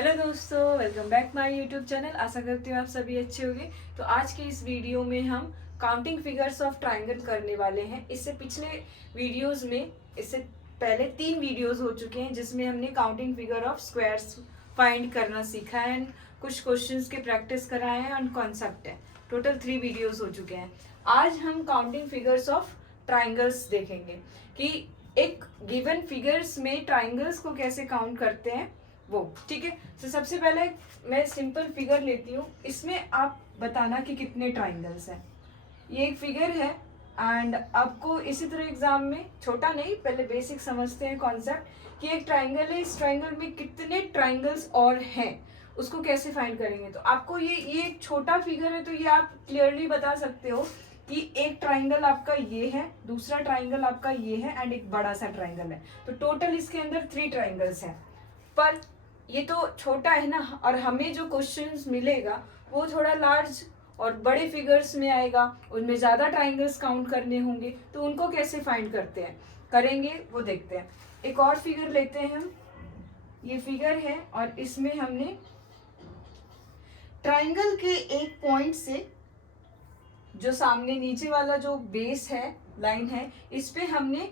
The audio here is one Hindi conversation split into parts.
हेलो दोस्तों, welcome back my YouTube channel. आशा करती हूँ आप सभी अच्छे होंगे। तो आज के इस वीडियो में हम काउंटिंग फिगर्स ऑफ ट्राइंगल करने वाले हैं। इससे पिछले वीडियोस में इससे पहले 3 वीडियोस हो चुके हैं जिसमें हमने counting figure of squares find करना सीखा है एंड कुछ क्वेश्चंस के प्रैक्टिस कराए हैं एंड कॉन्सेप्ट है। टोटल 3 वीडियोस हो चुके हैं। आज हम काउंटिंग फिगर्स ऑफ ट्राइंगल्स देखेंगे कि एक गिवन फिगर्स में ट्राइंगल्स को कैसे काउंट करते हैं वो। ठीक है, तो सबसे पहले मैं सिंपल फिगर लेती हूँ। इसमें आप बताना कि कितने ट्राइंगल्स हैं। ये एक फिगर है एंड आपको इसी तरह एग्जाम में, छोटा नहीं, पहले बेसिक समझते हैं कॉन्सेप्ट कि एक ट्राइंगल है, इस ट्राइंगल में कितने ट्राइंगल्स और हैं, उसको कैसे फाइंड करेंगे। तो आपको ये एक छोटा फिगर है तो ये आप क्लियरली बता सकते हो कि एक ट्राइंगल आपका ये है, दूसरा ट्राइंगल आपका ये है एंड एक बड़ा सा ट्राइंगल है। तो टोटल इसके अंदर 3 ट्राइंगल्स हैं। पर ये तो छोटा है ना, और हमें जो क्वेश्चंस मिलेगा वो थोड़ा लार्ज और बड़े फिगर्स में आएगा, उनमें ज़्यादा ट्राइंगल्स काउंट करने होंगे। तो उनको कैसे फाइंड करेंगे वो देखते हैं। एक और फिगर लेते हैं हम। ये फिगर है और इसमें हमने ट्राइंगल के एक पॉइंट से जो सामने नीचे वाला जो बेस है, लाइन है, इस पे हमने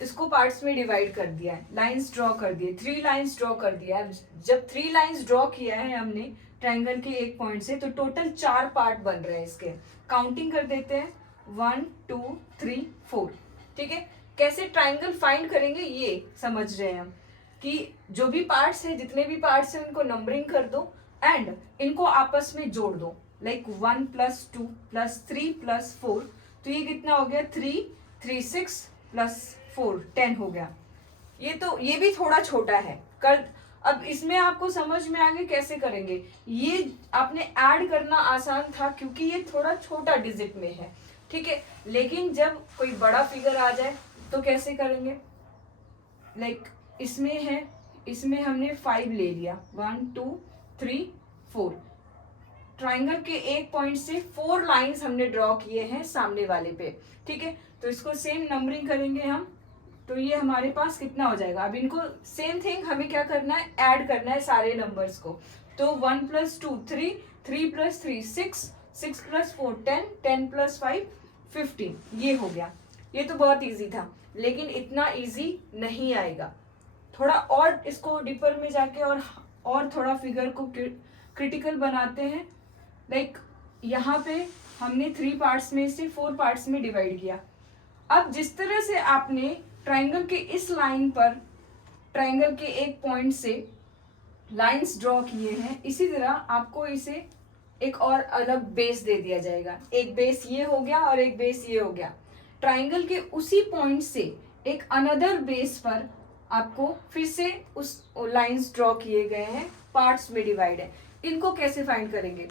इसको पार्ट्स में डिवाइड कर दिया है, लाइंस ड्रॉ कर दिए, 3 लाइंस ड्रॉ कर दिया है। जब 3 लाइंस ड्रॉ किया है हमने ट्रायंगल के एक पॉइंट से, तो टोटल 4 पार्ट बन रहे हैं इसके। काउंटिंग कर देते हैं, 1 2 3 4। ठीक है, कैसे ट्रायंगल फाइंड करेंगे ये समझ रहे हैं हम कि जो भी पार्ट्स है, जितने भी पार्ट्स हैं, उनको नंबरिंग कर दो एंड इनको आपस में जोड़ दो। लाइक 1 + 2 + 3 + 4, तो ये कितना हो गया, 3 3 6 + 4 10 हो गया। ये भी थोड़ा छोटा है कर। अब इसमें आपको समझ में आ गया कैसे करेंगे। ये आपने ऐड करना आसान था क्योंकि ये थोड़ा छोटा डिजिट में है। ठीक है, लेकिन जब कोई बड़ा फिगर आ जाए तो कैसे करेंगे। लाइक इसमें है, इसमें हमने 5 ले लिया, 1 2 3 4। ट्राइंगल के एक पॉइंट से 4 लाइंस हमने ड्रॉ किए हैं सामने वाले पे। ठीक है, तो इसको सेम नंबरिंग करेंगे हम। तो ये हमारे पास कितना हो जाएगा। अब इनको सेम थिंग हमें क्या करना है, ऐड करना है सारे नंबर्स को। तो 1 + 2 3, 3 + 3 6, 6 + 4 10, 10 + 5 15। ये हो गया। ये तो बहुत इजी था, लेकिन इतना इजी नहीं आएगा। थोड़ा और इसको डीपर में जाके और थोड़ा फिगर को क्रिटिकल बनाते हैं। लाइक यहाँ पे हमने 3 पार्ट्स में से 4 पार्ट्स में डिवाइड किया। अब जिस तरह से आपने ट्राइंगल के इस लाइन पर ट्राइंगल के एक पॉइंट से लाइंस ड्रॉ किए हैं, इसी तरह आपको इसे एक और अलग बेस दे दिया जाएगा। एक बेस ये हो गया और एक बेस ये हो गया। ट्राइंगल के उसी पॉइंट से एक अनदर बेस पर आपको फिर से उस लाइंस ड्रॉ किए गए हैं, पार्ट्स में डिवाइड है। इनको कैसे फाइंड करेंगे।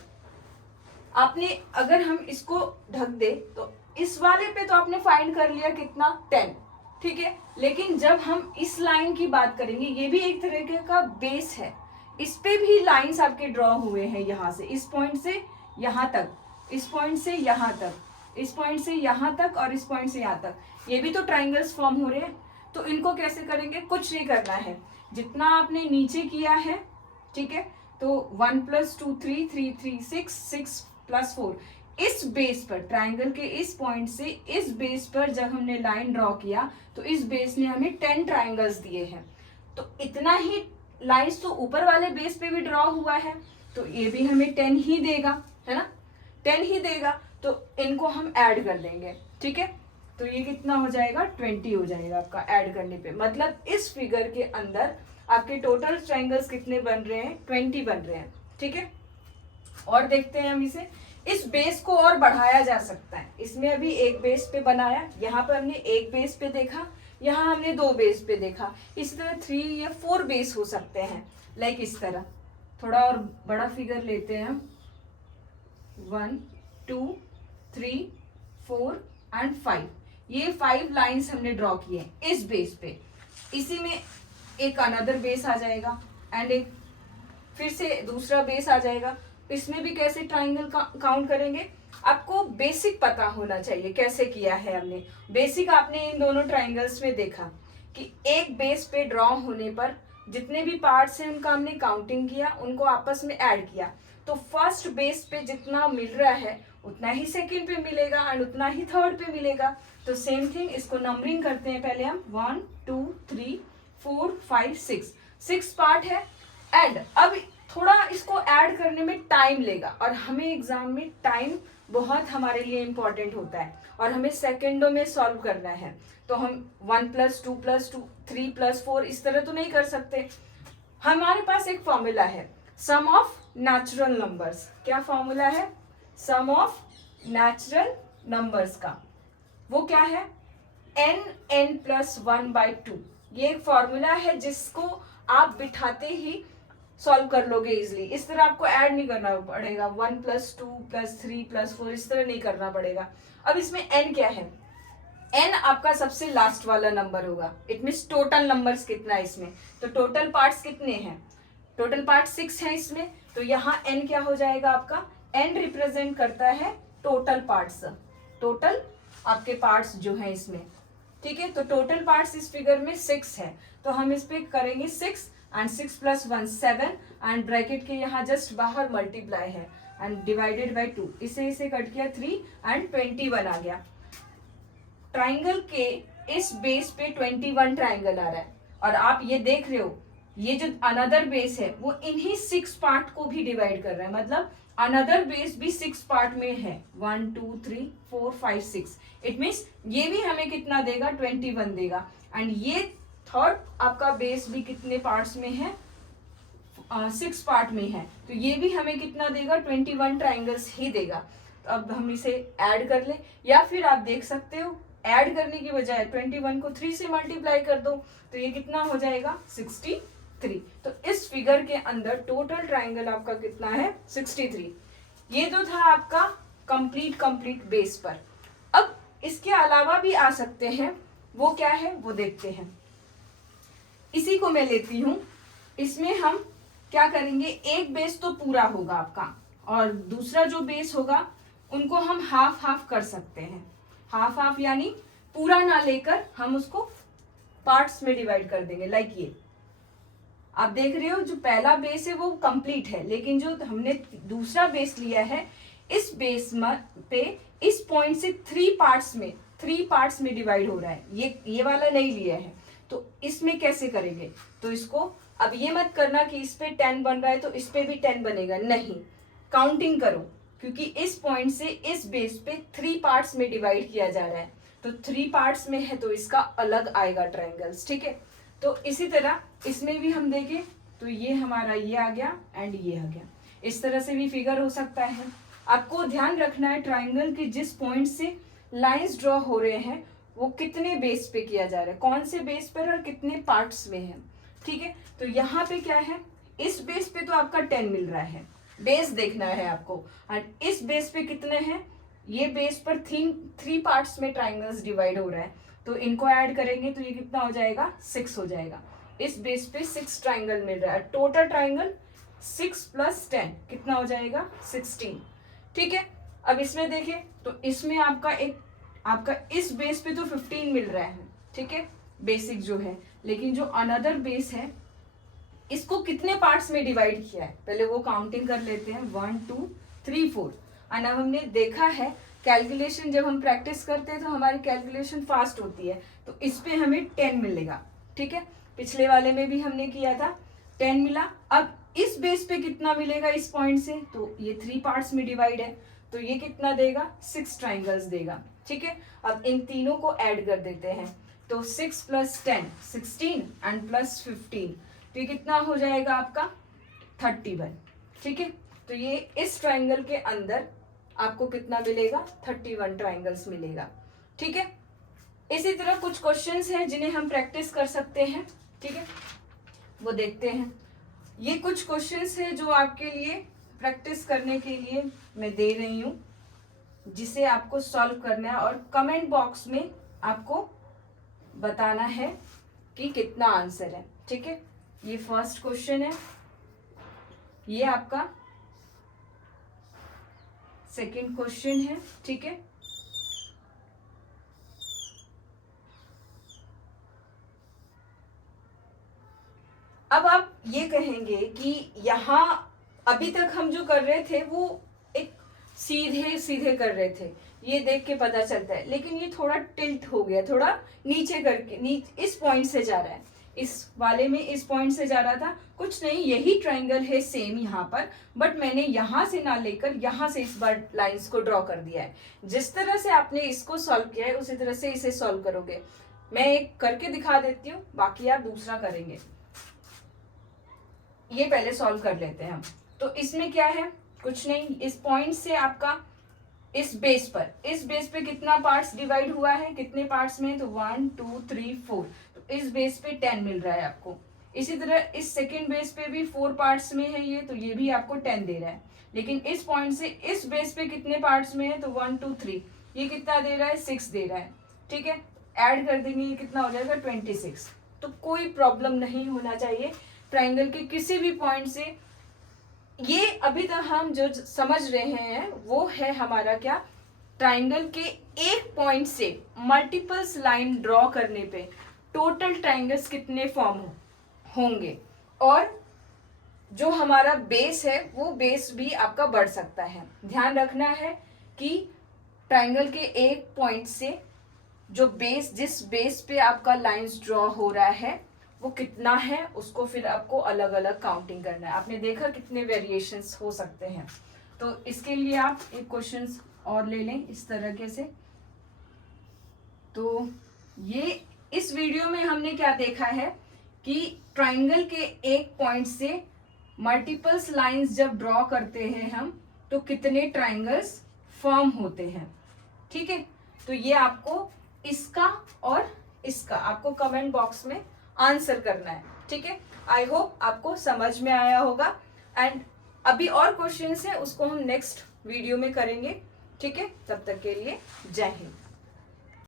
आपने अगर हम इसको ढक दे तो इस वाले पे तो आपने फाइंड कर लिया कितना, 10। ठीक है, लेकिन जब हम इस लाइन की बात करेंगे, ये भी एक तरीके का बेस है। इस पे भी लाइंस आपके ड्रॉ हुए हैं, यहाँ से इस पॉइंट से यहाँ तक, इस पॉइंट से यहाँ तक, इस पॉइंट से यहाँ तक और इस पॉइंट से यहाँ तक। ये भी तो ट्राइंगल्स फॉर्म हो रहे हैं। तो इनको कैसे करेंगे, कुछ नहीं करना है, जितना आपने नीचे किया है। ठीक है, तो 1 + 2 3 3 3 6 6 + 4, इस बेस पर, ट्राइंगल के इस पॉइंट से इस बेस पर जब हमने लाइन ड्रॉ किया तो इस बेस ने हमें 10 ट्राइंगल्स दिए हैं। तो इतना ही लाइंस तो ऊपर वाले बेस पे भी ड्रॉ हुआ है, तो ये भी हमें 10 ही देगा, है ना, 10 ही देगा। तो इनको हम ऐड कर देंगे। ठीक है, तो ये कितना हो जाएगा, 20 हो जाएगा आपका ऐड करने पे। मतलब इस फिगर के अंदर आपके टोटल ट्राइंगल्स कितने बन रहे हैं, 20 बन रहे हैं। ठीक है, और देखते हैं हम इसे। इस बेस को और बढ़ाया जा सकता है। इसमें अभी एक बेस पे बनाया, यहाँ पर हमने एक बेस पे देखा, यहाँ हमने 2 बेस पे देखा। इस तरह 3 या 4 बेस हो सकते हैं। लाइक इस तरह थोड़ा और बड़ा फिगर लेते हैं हम। 1 2 3 4 एंड 5। ये 5 लाइंस हमने ड्रॉ किए इस बेस पे। इसी में एक अनदर बेस आ जाएगा एंड एक फिर से दूसरा बेस आ जाएगा। इसमें भी कैसे ट्राइंगल काउंट करेंगे, आपको बेसिक पता होना चाहिए कैसे किया है हमने। बेसिक आपने इन दोनों ट्राइंगल्स में देखा कि एक बेस पे ड्रॉ होने पर जितने भी पार्ट्स हैं उनका हमने काउंटिंग किया, उनको आपस में ऐड किया, तो फर्स्ट बेस पे जितना मिल रहा है उतना ही सेकंड पे मिलेगा एंड उतना ही थर्ड पे मिलेगा। तो सेम थिंग, इसको नंबरिंग करते हैं पहले हम। 1 2 3 4 5 6 पार्ट है। एंड अब थोड़ा इसको ऐड करने में टाइम लेगा, और हमें एग्जाम में टाइम बहुत हमारे लिए इंपॉर्टेंट होता है और हमें सेकेंडों में सॉल्व करना है। तो हम 1 + 2 + 2 3 + 4 इस तरह तो नहीं कर सकते। हमारे पास एक फॉर्मूला है, सम ऑफ नेचुरल नंबर्स। क्या फॉर्मूला है? सम ऑफ नेचुरल नंबर्स का। वो क्या है? n + 1/2। ये एक फॉर्मूला है जिसको आप बिठाते ही सॉल्व कर लोगे इजिली। इस तरह आपको ऐड नहीं करना पड़ेगा, 1 + 2 + 3 + 4 इस तरह नहीं करना पड़ेगा। अब इसमें n क्या है? n आपका सबसे लास्ट वाला नंबर होगा। इट मीन्स टोटल नंबर्स कितना है इसमें, तो टोटल पार्ट्स कितने हैं? टोटल पार्ट 6 है इसमें, तो यहाँ n क्या हो जाएगा आपका? n रिप्रेजेंट करता है टोटल पार्ट्स, टोटल आपके पार्ट्स जो है इसमें। ठीक है, तो टोटल पार्ट्स इस फिगर में 6 है, तो हम इस पे करेंगे 6 एंड 6 + 1 7 एंड ब्रैकेट के यहाँ जस्ट बाहर मल्टीप्लाई है एंड डिवाइडेड बाय 2, इसे कट किया 3 एंड 21 आ गया। ट्राइंगल के इस बेस पे 21 ट्राइंगल आ रहा है, और आप ये देख रहे हो ये जो अनदर बेस है वो इन्हीं 6 पार्ट को भी डिवाइड कर रहा है, मतलब अनदर बेस भी 6 पार्ट में है। 1 2 3 4 5 6, इट मीन्स ये भी हमें कितना देगा? 21 देगा। एंड ये थर्ड आपका बेस भी कितने पार्ट्स में है? 6 पार्ट में है, तो ये भी हमें कितना देगा? 21 ट्राइंगल्स ही देगा। तो अब हम इसे ऐड कर ले, या फिर आप देख सकते हो ऐड करने की बजाय 21 को 3 से मल्टीप्लाई कर दो, तो ये कितना हो जाएगा? 63। तो इस फिगर के अंदर टोटल ट्राइंगल आपका कितना है? 63। ये तो था आपका कंप्लीट बेस पर। अब इसके अलावा भी आ सकते हैं, वो क्या है वो देखते हैं। इसी को मैं लेती हूं, इसमें हम क्या करेंगे, एक बेस तो पूरा होगा आपका और दूसरा जो बेस होगा उनको हम हाफ हाफ कर सकते हैं। हाफ हाफ यानी पूरा ना लेकर हम उसको पार्ट्स में डिवाइड कर देंगे। लाइक ये आप देख रहे हो, जो पहला बेस है वो कंप्लीट है, लेकिन जो हमने दूसरा बेस लिया है इस बेस पे इस पॉइंट से 3 पार्ट्स में डिवाइड हो रहा है। ये वाला नहीं लिया है, तो इसमें कैसे करेंगे? तो इसको अब ये मत करना कि इस पे 10 बन रहा है तो इस पे भी 10 बनेगा, नहीं, काउंटिंग करो, क्योंकि इस पॉइंट से इस बेस पे 3 पार्ट्स में डिवाइड किया जा रहा है, तो 3 पार्ट्स में है तो इसका अलग आएगा ट्रायंगल्स। ठीक है, तो इसी तरह इसमें भी हम देखें तो ये हमारा ये आ गया एंड ये आ गया, इस तरह से भी फिगर हो सकता है। आपको ध्यान रखना है ट्राइंगल के जिस पॉइंट से लाइंस ड्रॉ हो रहे हैं वो कितने बेस पे किया जा रहा है, कौन से बेस पर और कितने पार्ट्स में है। ठीक है, तो यहाँ पे क्या है, इस बेस पे तो आपका 10 मिल रहा है, बेस देखना है आपको, और इस बेस पे कितने हैं, ये बेस पर 3 पार्ट्स में ट्राइंगल्स डिवाइड हो रहा है, तो इनको ऐड करेंगे तो ये कितना हो जाएगा? 6 हो जाएगा। इस बेस पे 6 ट्राइंगल मिल रहा है, टोटल ट्राइंगल 6 + 10 कितना हो जाएगा? 16। ठीक है, अब इसमें देखें तो इसमें आपका इस बेस पे तो 15 मिल रहा है। ठीक है, बेसिक जो है, लेकिन जो अनदर बेस है इसको कितने पार्ट्स में डिवाइड किया है, पहले वो काउंटिंग कर लेते हैं। 1 2 3 4। और अब हमने देखा है कैलकुलेशन, जब हम प्रैक्टिस करते हैं तो हमारी कैलकुलेशन फास्ट होती है, तो इस पे हमें 10 मिलेगा। ठीक है, पिछले वाले में भी हमने किया था, 10 मिला। अब इस बेस पे कितना मिलेगा इस पॉइंट से, तो ये 3 पार्ट्स में डिवाइड है, तो ये कितना देगा? 6 ट्राइंगल्स देगा। ठीक है, अब इन तीनों को ऐड कर देते हैं, तो 6 + 10 16 एंड +15, तो ये कितना हो जाएगा आपका? 31। ठीक है, तो ये इस ट्राइंगल के अंदर आपको कितना मिलेगा? 31 ट्राइंगल्स मिलेगा। ठीक है, इसी तरह कुछ क्वेश्चंस हैं जिन्हें हम प्रैक्टिस कर सकते हैं। ठीक है, वो देखते हैं। ये कुछ क्वेश्चंस हैं जो आपके लिए प्रैक्टिस करने के लिए मैं दे रही हूँ, जिसे आपको सॉल्व करना है और कमेंट बॉक्स में आपको बताना है कि कितना आंसर है। ठीक है, ये फर्स्ट क्वेश्चन है, ये आपका सेकंड क्वेश्चन है। ठीक है, अब आप ये कहेंगे कि यहाँ अभी तक हम जो कर रहे थे वो एक सीधे सीधे कर रहे थे, ये देख के पता चलता है, लेकिन ये थोड़ा टिल्ट हो गया, थोड़ा नीचे करके इस पॉइंट से जा रहा है, इस वाले में इस पॉइंट से जा रहा था। कुछ नहीं, यही ट्रायंगल है सेम यहाँ पर, बट मैंने यहाँ से ना लेकर यहाँ से इस बार लाइंस को ड्रॉ कर दिया है। जिस तरह से आपने इसको सॉल्व किया है उसी तरह से इसे सॉल्व करोगे। मैं एक करके दिखा देती हूँ, बाकी आप दूसरा करेंगे। ये पहले सॉल्व कर लेते हैं हम। तो इसमें क्या है, कुछ नहीं, इस पॉइंट से आपका इस बेस पे कितना पार्ट्स डिवाइड हुआ है, कितने पार्ट्स में, तो 1 2 3 4, तो इस बेस पे 10 मिल रहा है आपको। इसी तरह इस सेकेंड बेस पे भी 4 पार्ट्स में है ये, तो ये भी आपको 10 दे रहा है। लेकिन इस पॉइंट से इस बेस पे कितने पार्ट्स में है, तो 1 2 3, ये कितना दे रहा है, 6 दे रहा है। ठीक है, ऐड कर देंगे, ये कितना हो जाएगा, 26। तो कोई प्रॉब्लम नहीं होना चाहिए ट्राइंगल के किसी भी पॉइंट से। ये अभी तक हम जो समझ रहे हैं वो है हमारा क्या, ट्राइंगल के एक पॉइंट से मल्टीपल्स लाइन ड्रॉ करने पे टोटल ट्राइंगल्स कितने फॉर्म होंगे, और जो हमारा बेस है वो बेस भी आपका बढ़ सकता है। ध्यान रखना है कि ट्राइंगल के एक पॉइंट से जो बेस, जिस बेस पे आपका लाइंस ड्रॉ हो रहा है वो कितना है, उसको फिर आपको अलग अलग काउंटिंग करना है। आपने देखा कितने वेरिएशंस हो सकते हैं। तो इसके लिए आप एक क्वेश्चन और ले लें इस तरीके से। तो ये इस वीडियो में हमने क्या देखा है कि ट्राइंगल के एक पॉइंट से मल्टीपल्स लाइंस जब ड्रॉ करते हैं हम, तो कितने ट्राइंगल्स फॉर्म होते हैं। ठीक है, तो ये आपको इसका और इसका आपको कमेंट बॉक्स में आंसर करना है। ठीक है, आई होप आपको समझ में आया होगा। एंड अभी और क्वेश्चंस है, उसको हम नेक्स्ट वीडियो में करेंगे। ठीक है, तब तक के लिए जय हिंद।